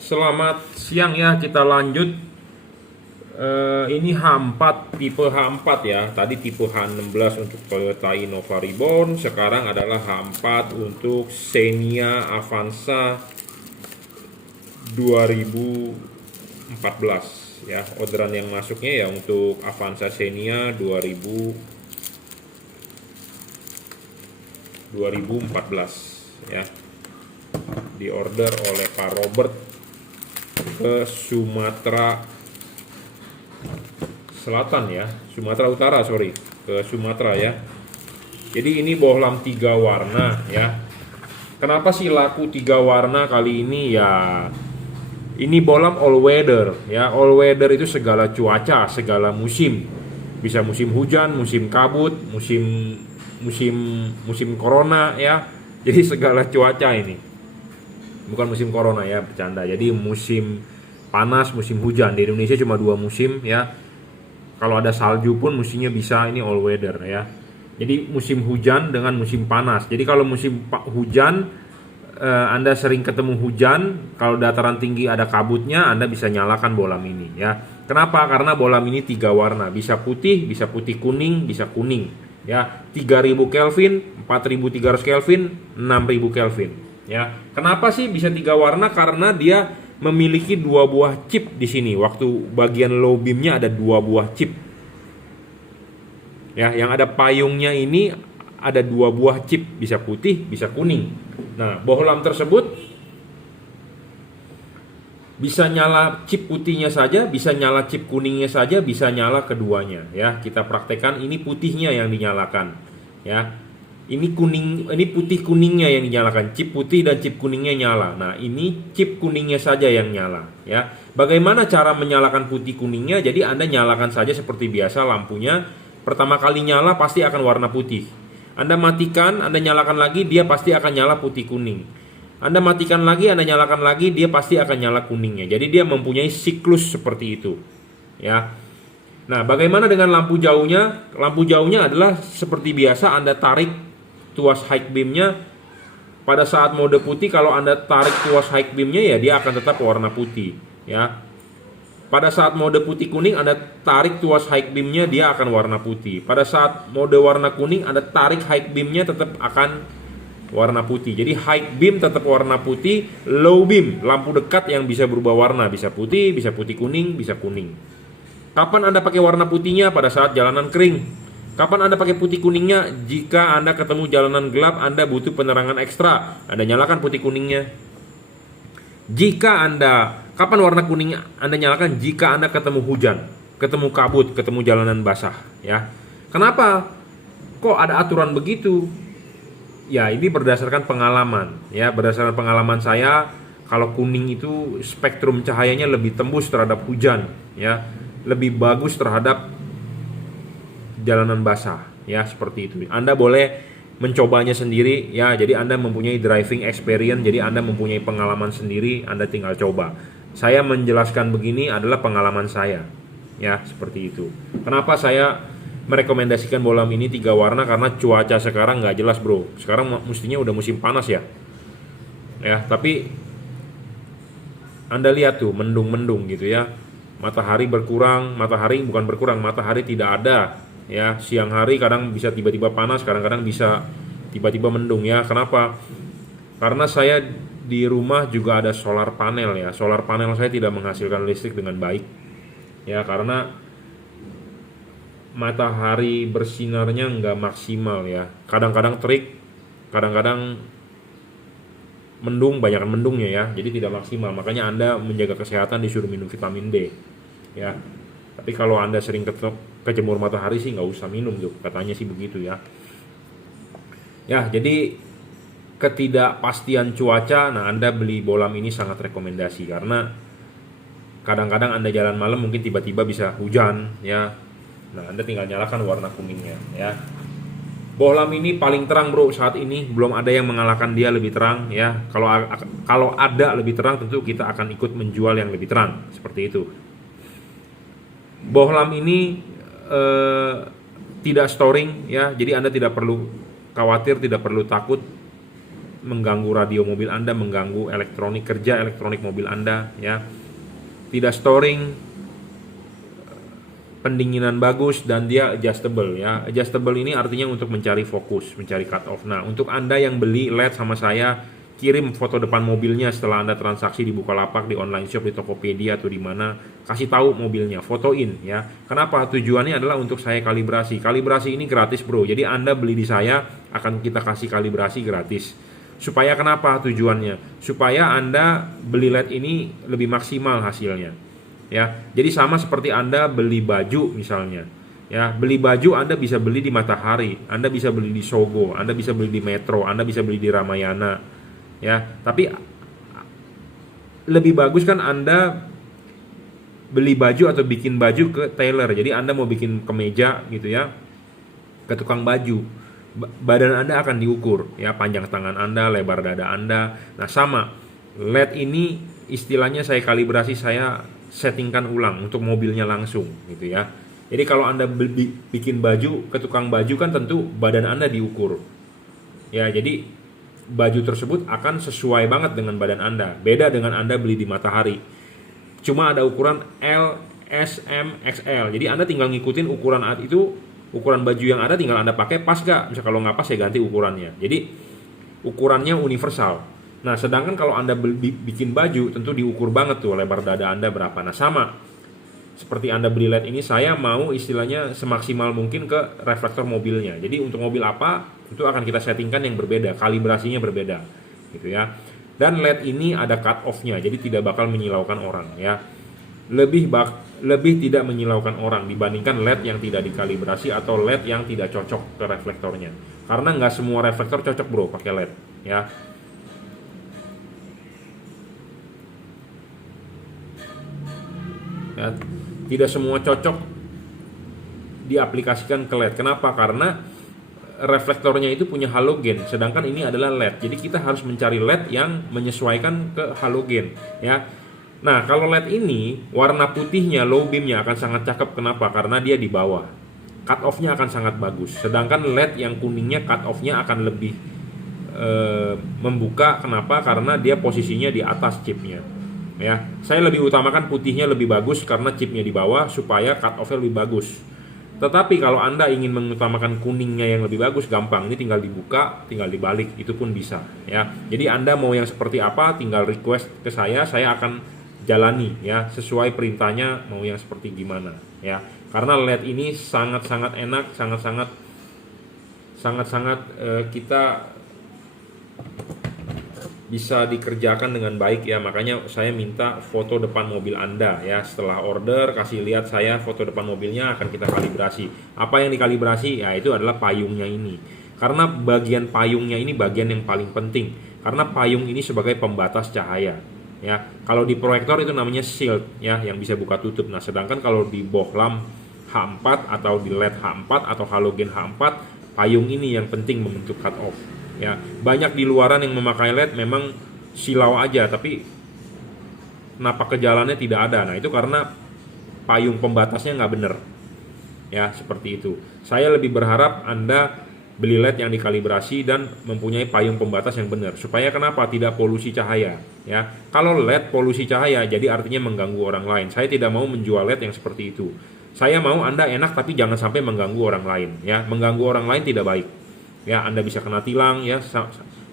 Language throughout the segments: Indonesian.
Selamat siang ya, kita lanjut. Ini H4, tipe H4 ya. Tadi tipe H16 untuk Toyota Innova Reborn, sekarang adalah H4 untuk Xenia Avanza 2014 ya. Orderan yang masuknya ya untuk Avanza Xenia 2014 ya. Diorder oleh Pak Robert ke Sumatera Selatan ya, Sumatera Utara, sorry, ke Sumatera ya. Jadi ini bohlam 3 warna ya. Kenapa sih laku 3 warna kali ini ya? Ini bohlam all weather ya. All weather itu segala cuaca, segala musim. Bisa musim hujan, musim kabut, musim musim musim corona ya. Jadi segala cuaca ini. Bukan musim corona ya, bercanda. Jadi musim panas, musim hujan. Di Indonesia cuma 2 musim ya. Kalau ada salju pun mestinya bisa, ini all weather ya. Jadi musim hujan dengan musim panas. Jadi kalau musim hujan, Anda sering ketemu hujan. Kalau dataran tinggi ada kabutnya, Anda bisa nyalakan bohlam ini ya. Kenapa? Karena bohlam ini 3 warna. Bisa putih kuning, bisa kuning ya. 3000 Kelvin, 4300 Kelvin, 6000 Kelvin ya. Kenapa sih bisa 3 warna? Karena dia memiliki 2 buah chip di sini. Waktu bagian low beamnya ada 2 buah chip. Ya, yang ada payungnya ini ada 2 buah chip, bisa putih, bisa kuning. Nah, bohlam tersebut bisa nyala chip putihnya saja, bisa nyala chip kuningnya saja, bisa nyala keduanya ya. Kita praktekkan, ini putihnya yang dinyalakan ya. Ini kuning, ini putih kuningnya yang dinyalakan, chip putih dan chip kuningnya nyala. Nah, ini chip kuningnya saja yang nyala ya. Bagaimana cara menyalakan putih kuningnya? Jadi Anda nyalakan saja seperti biasa lampunya. Pertama kali nyala pasti akan warna putih. Anda matikan, Anda nyalakan lagi, dia pasti akan nyala putih kuning. Anda matikan lagi, Anda nyalakan lagi, dia pasti akan nyala kuningnya. Jadi dia mempunyai siklus seperti itu ya. Nah, bagaimana dengan lampu jauhnya? Lampu jauhnya adalah seperti biasa, Anda tarik tuas high beamnya. Pada saat mode putih, kalau Anda tarik tuas high beamnya ya dia akan tetap warna putih ya. Pada saat mode putih kuning, Anda tarik tuas high beamnya, dia akan warna putih. Pada saat mode warna kuning, Anda tarik high beamnya, tetap akan warna putih. Jadi high beam tetap warna putih, low beam lampu dekat yang bisa berubah warna, bisa putih kuning, bisa kuning. Kapan Anda pakai warna putihnya? Pada saat jalanan kering. Kapan Anda pakai putih kuningnya? Jika Anda ketemu jalanan gelap, Anda butuh penerangan ekstra, Anda nyalakan putih kuningnya. Kapan warna kuning Anda nyalakan? Jika Anda ketemu hujan, ketemu kabut, ketemu jalanan basah ya. Kenapa? Kok ada aturan begitu? Ya, ini berdasarkan pengalaman ya. Berdasarkan pengalaman saya, kalau kuning itu spektrum cahayanya lebih tembus terhadap hujan ya. Lebih bagus terhadap jalanan basah ya, seperti itu. Anda boleh mencobanya sendiri ya. Jadi Anda mempunyai driving experience, jadi Anda mempunyai pengalaman sendiri, Anda tinggal coba. Saya menjelaskan begini adalah pengalaman saya ya, seperti itu. Kenapa saya merekomendasikan bohlam ini 3 warna? Karena cuaca sekarang nggak jelas bro. Sekarang mestinya udah musim panas ya tapi Anda lihat tuh, mendung-mendung gitu ya. Matahari tidak ada ya. Siang hari kadang bisa tiba-tiba panas, kadang-kadang bisa tiba-tiba mendung ya. Kenapa? Karena saya di rumah juga ada solar panel ya. Solar panel saya tidak menghasilkan listrik dengan baik ya, karena matahari bersinarnya nggak maksimal ya. Kadang-kadang terik, kadang-kadang mendung, banyakan mendungnya ya. Jadi tidak maksimal. Makanya Anda menjaga kesehatan disuruh minum vitamin D ya. Tapi kalau Anda sering kejemur matahari sih nggak usah minum tuh, katanya sih begitu ya. Ya, jadi ketidakpastian cuaca, nah Anda beli bohlam ini sangat rekomendasi, karena kadang-kadang Anda jalan malam mungkin tiba-tiba bisa hujan ya. Nah, Anda tinggal nyalakan warna kuningnya ya. Bohlam ini paling terang bro saat ini, belum ada yang mengalahkan dia lebih terang ya. Kalau ada lebih terang, tentu kita akan ikut menjual yang lebih terang, seperti itu. Bohlam ini tidak storing ya, jadi Anda tidak perlu khawatir, tidak perlu takut mengganggu radio mobil Anda, mengganggu kerja elektronik mobil Anda, ya. Tidak storing, pendinginan bagus, dan dia adjustable, ya. Adjustable ini artinya untuk mencari fokus, mencari cut off. Nah, untuk Anda yang beli LED sama saya, kirim foto depan mobilnya setelah Anda transaksi di Bukalapak, di online shop, di Tokopedia atau di mana, kasih tahu mobilnya, fotoin, ya. Kenapa? Tujuannya adalah untuk saya kalibrasi. Kalibrasi ini gratis, bro. Jadi Anda beli di saya, akan kita kasih kalibrasi gratis. Supaya kenapa tujuannya? Supaya Anda beli LED ini lebih maksimal hasilnya. Ya, jadi sama seperti Anda beli baju misalnya. Ya, beli baju Anda bisa beli di Matahari, Anda bisa beli di Sogo, Anda bisa beli di Metro, Anda bisa beli di Ramayana. Ya, tapi lebih bagus kan Anda beli baju atau bikin baju ke tailor. Jadi Anda mau bikin kemeja gitu ya, ke tukang baju. Badan Anda akan diukur, ya, panjang tangan Anda, lebar dada Anda. Nah, sama LED ini istilahnya saya kalibrasi, saya settingkan ulang untuk mobilnya langsung gitu ya. Jadi kalau Anda bikin baju ke tukang baju kan tentu badan Anda diukur. Ya, jadi baju tersebut akan sesuai banget dengan badan Anda. Beda dengan Anda beli di Matahari. Cuma ada ukuran L, S, M, XL. Jadi Anda tinggal ngikutin ukuran itu. Ukuran baju yang ada tinggal Anda pakai, pas gak? Misalnya kalau nggak pas, saya ganti ukurannya. Jadi ukurannya universal. Nah, sedangkan kalau Anda bikin baju, tentu diukur banget tuh lebar dada Anda berapa. Nah, sama seperti Anda beli LED ini, saya mau istilahnya semaksimal mungkin ke reflektor mobilnya. Jadi untuk mobil apa, itu akan kita settingkan yang berbeda, kalibrasinya berbeda gitu ya. Dan LED ini ada cut off-nya, jadi tidak bakal menyilaukan orang ya. Lebih tidak menyilaukan orang dibandingkan LED yang tidak dikalibrasi atau LED yang tidak cocok ke reflektornya. Karena nggak semua reflektor cocok, bro, pakai LED ya. Ya, tidak semua cocok diaplikasikan ke LED. Kenapa? Karena reflektornya itu punya halogen, sedangkan ini adalah LED. Jadi kita harus mencari LED yang menyesuaikan ke halogen ya. Nah, kalau LED ini warna putihnya, low beamnya akan sangat cakep. Kenapa? Karena dia di bawah, cut off-nya akan sangat bagus. Sedangkan LED yang kuningnya cut off-nya akan lebih membuka. Kenapa? Karena dia posisinya di atas chipnya. Ya, saya lebih utamakan putihnya lebih bagus karena chipnya di bawah supaya cut off-nya lebih bagus. Tetapi kalau Anda ingin mengutamakan kuningnya yang lebih bagus, gampang. Ini tinggal dibuka, tinggal dibalik, itu pun bisa ya. Jadi Anda mau yang seperti apa, tinggal request ke saya akan jalani ya sesuai perintahnya, mau yang seperti gimana ya. Karena LED ini sangat-sangat enak, sangat-sangat kita bisa dikerjakan dengan baik ya. Makanya saya minta foto depan mobil Anda ya. Setelah order, kasih lihat saya foto depan mobilnya, akan kita kalibrasi. Apa yang dikalibrasi? Ya, itu adalah payungnya ini. Karena bagian payungnya ini bagian yang paling penting. Karena payung ini sebagai pembatas cahaya. Ya, kalau di proyektor itu namanya shield ya, yang bisa buka tutup. Nah, sedangkan kalau di bohlam H4 atau di LED H4 atau halogen H4, payung ini yang penting membentuk cut off. Ya, banyak di luaran yang memakai LED memang silau aja, tapi napak ke jalannya tidak ada. Nah, itu karena payung pembatasnya nggak bener. Ya, seperti itu. Saya lebih berharap Anda beli LED yang dikalibrasi dan mempunyai payung pembatas yang benar. Supaya kenapa? Tidak polusi cahaya ya. Kalau LED polusi cahaya, jadi artinya mengganggu orang lain. Saya tidak mau menjual LED yang seperti itu. Saya mau Anda enak tapi jangan sampai mengganggu orang lain ya. Mengganggu orang lain tidak baik ya. Anda bisa kena tilang ya.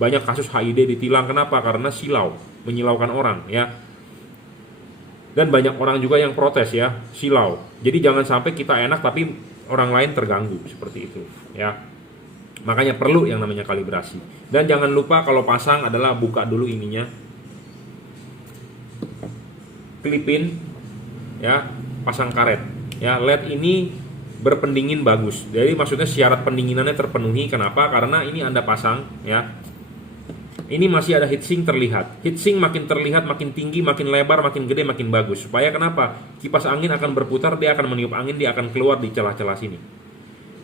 Banyak kasus HID ditilang. Kenapa? Karena silau, menyilaukan orang ya. Dan banyak orang juga yang protes ya, silau. Jadi jangan sampai kita enak tapi orang lain terganggu, seperti itu ya. Makanya perlu yang namanya kalibrasi. Dan jangan lupa kalau pasang adalah buka dulu ininya, klipin ya, pasang karet ya. LED ini berpendingin bagus. Jadi maksudnya syarat pendinginannya terpenuhi. Kenapa? Karena ini Anda pasang ya. Ini masih ada heatsink terlihat. Heatsink makin terlihat, makin tinggi, makin lebar, makin gede, makin bagus. Supaya kenapa? Kipas angin akan berputar, dia akan meniup angin, dia akan keluar di celah-celah sini.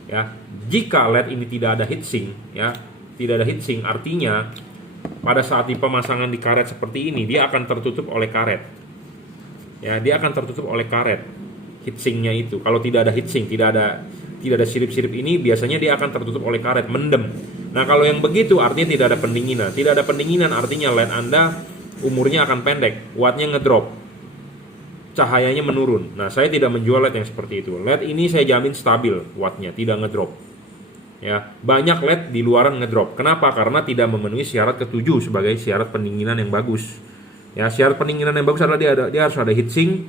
Ya, jika LED ini tidak ada heatsink, ya, tidak ada heatsink, artinya pada saat di pemasangan di karet seperti ini, dia akan tertutup oleh karet. Ya, dia akan tertutup oleh karet. Heatsinknya itu, kalau tidak ada heatsink, tidak ada sirip-sirip ini, biasanya dia akan tertutup oleh karet, mendem. Nah, kalau yang begitu artinya tidak ada pendinginan. Tidak ada pendinginan artinya LED Anda umurnya akan pendek, wattnya ngedrop, cahayanya menurun. Nah, saya tidak menjual LED yang seperti itu. LED ini saya jamin stabil wattnya, tidak ngedrop. Ya, banyak LED di luaran ngedrop. Kenapa? Karena tidak memenuhi syarat ketujuh sebagai syarat pendinginan yang bagus. Ya, syarat pendinginan yang bagus adalah dia harus ada heatsink.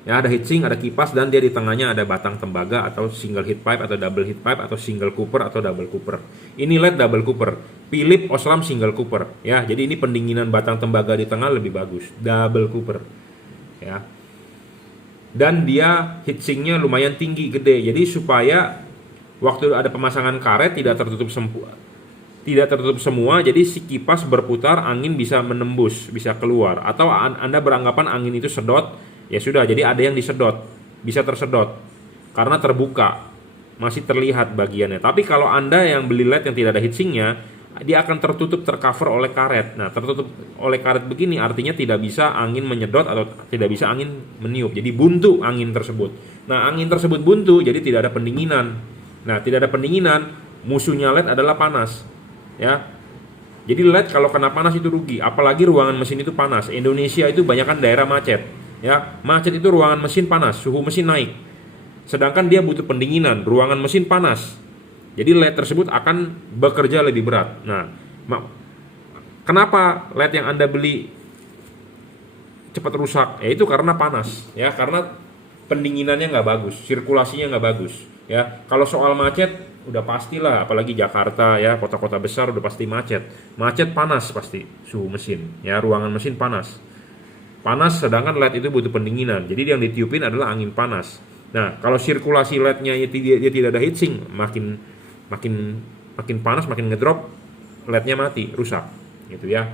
Ya, ada heatsink, ada kipas, dan dia di tengahnya ada batang tembaga atau single heat pipe atau double heat pipe atau single cooper atau double cooper. Ini LED double cooper, Philips Osram single cooper. Ya, jadi ini pendinginan batang tembaga di tengah lebih bagus, double cooper. Ya, dan dia heatsinknya lumayan tinggi, gede. Jadi supaya waktu ada pemasangan karet tidak tertutup semua, jadi si kipas berputar, angin bisa menembus, bisa keluar. Atau Anda beranggapan angin itu sedot. Ya sudah, jadi ada yang disedot, bisa tersedot karena terbuka, masih terlihat bagiannya. Tapi kalau Anda yang beli LED yang tidak ada heatsinknya, dia akan tertutup, tercover oleh karet. Nah, tertutup oleh karet begini artinya tidak bisa angin menyedot atau tidak bisa angin meniup. Jadi buntu angin tersebut. Nah, angin tersebut buntu, jadi tidak ada pendinginan. Nah, tidak ada pendinginan, musuhnya LED adalah panas. Ya, jadi LED kalau kena panas itu rugi. Apalagi ruangan mesin itu panas. Indonesia itu banyak kan daerah macet. Ya, macet itu ruangan mesin panas, suhu mesin naik. Sedangkan dia butuh pendinginan, ruangan mesin panas. Jadi LED tersebut akan bekerja lebih berat. Nah, kenapa LED yang Anda beli cepat rusak? Ya itu karena panas, ya, karena pendinginannya nggak bagus, sirkulasinya nggak bagus. Ya, kalau soal macet udah pastilah, apalagi Jakarta ya, kota-kota besar udah pasti macet. Macet panas pasti suhu mesin, ya, ruangan mesin panas. Panas, sedangkan LED itu butuh pendinginan. Jadi yang ditiupin adalah angin panas. Nah, kalau sirkulasi LED-nya dia tidak ada heatsink, makin panas, makin ngedrop, LED-nya mati, rusak, gitu ya.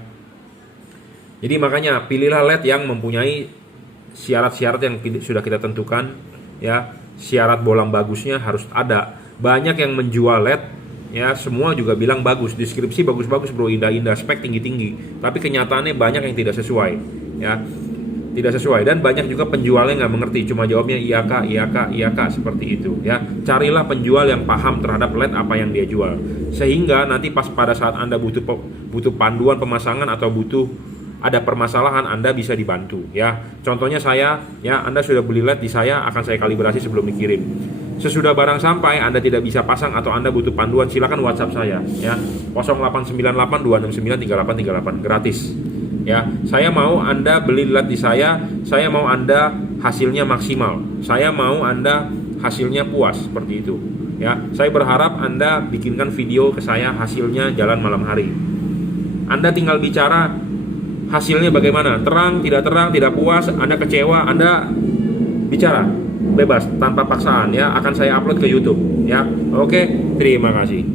Jadi makanya pilihlah LED yang mempunyai syarat-syarat yang sudah kita tentukan, ya. Syarat bolang bagusnya harus ada. Banyak yang menjual LED, ya, semua juga bilang bagus, deskripsi bagus-bagus bro, indah-indah, spek tinggi-tinggi, tapi kenyataannya banyak yang tidak sesuai. Ya, tidak sesuai, dan banyak juga penjualnya nggak mengerti, cuma jawabnya iya kak seperti itu. Ya, carilah penjual yang paham terhadap LED apa yang dia jual, sehingga nanti pas pada saat Anda butuh panduan pemasangan atau butuh ada permasalahan, Anda bisa dibantu. Ya, contohnya saya, ya, Anda sudah beli LED di saya, akan saya kalibrasi sebelum dikirim. Sesudah barang sampai Anda tidak bisa pasang atau Anda butuh panduan, silakan WhatsApp saya, ya, 0898 269 3838, gratis. Ya, saya mau Anda beli LED di saya mau Anda hasilnya maksimal, saya mau Anda hasilnya puas, seperti itu. Ya, saya berharap Anda bikinkan video ke saya hasilnya jalan malam hari. Anda tinggal bicara hasilnya bagaimana, terang, tidak puas, Anda kecewa, Anda bicara bebas tanpa paksaan, ya, akan saya upload ke YouTube. Ya, oke, terima kasih.